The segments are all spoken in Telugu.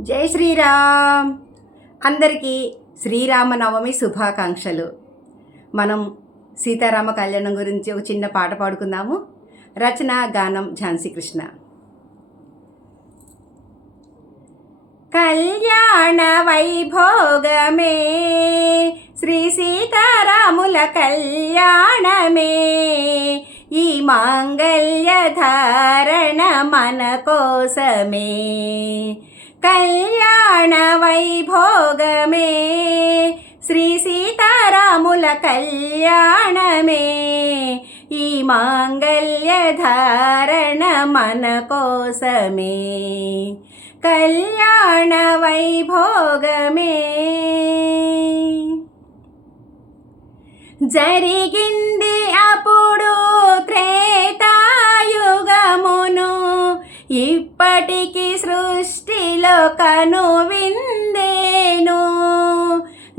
జై శ్రీరామ్. అందరికీ శ్రీరామనవమి శుభాకాంక్షలు. మనం సీతారామ కళ్యాణం గురించి ఒక చిన్న పాట పాడుకుందాము. రచన గానం ఝాన్సీ కృష్ణ. కళ్యాణ వైభోగమే శ్రీ సీతారాముల కళ్యాణమే. ఈ మాంగళ్య ధారణ మన కోసమే. కళ్యాణ వైభోగమే. శ్రీ సీతారాముల కళ్యాణమే. ఈ మాంగళ్య ధారణ మన కోసమే. కళ్యాణ వైభోగమే. జరిగింది అప్పుడు త్రేతాయుగమును. ఇప్పటికి సృష్టిలో కను విందేను.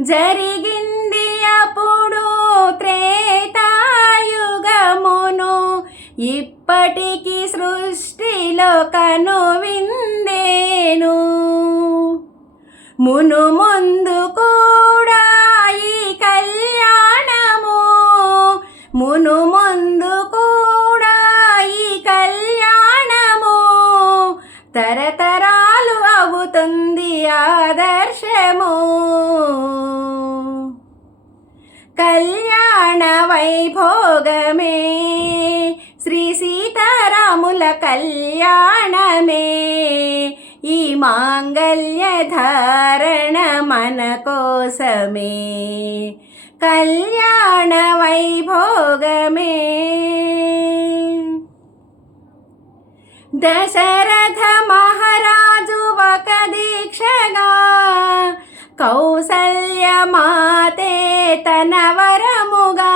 జరిగింది అప్పుడు త్రేతాయుగమును. ఇప్పటికి సృష్టిలో కను విందేను. మును ముందు కూడా ఈ కళ్యాణము. మును ముందు కూడా ఈ కళ్యాణము. తర తరతరాలు అవుతుంది ఆదర్శము. కళ్యాణ వైభోగమే శ్రీ సీతారాముల కళ్యాణమే. ఈ మాంగళ్య ధారణ మన కోసమే. కళ్యాణ వైభోగమే. దశ కౌసల్యమాతే తన వరముగా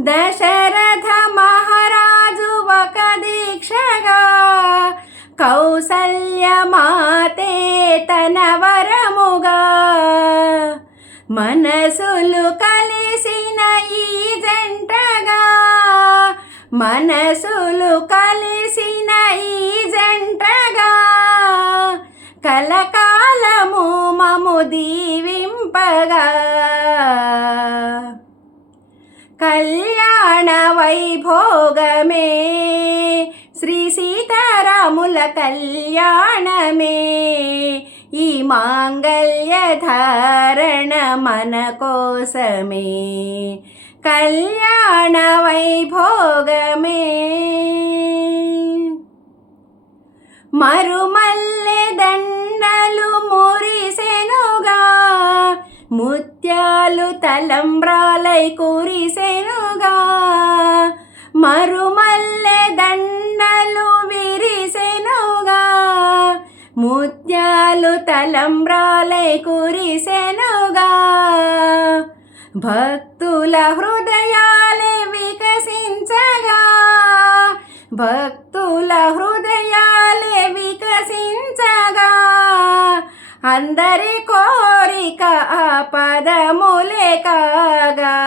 దశరథ మహారాజు ఒక దీక్షగా కౌసల్యమాతే తన వరముగా మనసులు కలిసిన ఈ జంటగా మనసులు కలిసిన ఈ జంటగా కలక దీవింపగా. కళ్యాణ వైభోగమే శ్రీ సీతారాముల కళ్యాణమే. ఈ మాంగళ్య ధారణ మన కోసమే. కళ్యాణ వైభోగమే. మరుమల్లె దండ ముత్యాలు తలంబ్రాలై కురిసెనుగా మరుమల్లె దండలు విరిసెనుగా ముత్యాలు తలంబ్రాలై కురిసెనుగా. భక్తుల హృదయాలే వికసించగా భక్తుల హృదయాలే వికసించగా. అందరి కోరిక ఆ పదములే కాగా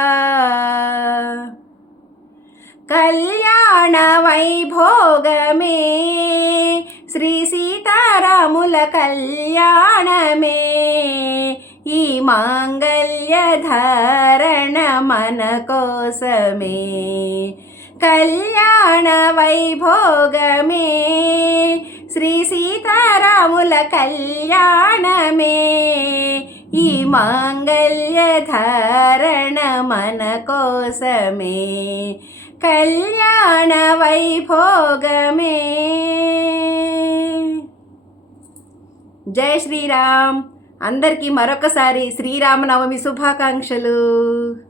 కళ్యాణ వైభోగమే శ్రీ సీతారాముల కళ్యాణమే. ఈ మాంగళ్య ధారణ మన కోసమే. కళ్యాణ వైభోగమే శ్రీ సీతారాముల కళ్యాణమే. ఈ మాంగళ్యధారణ మన కోసమే. కళ్యాణ వైభోగమే. జై శ్రీరామ్. అందరికీ మరొకసారి శ్రీరామనవమి శుభాకాంక్షలు.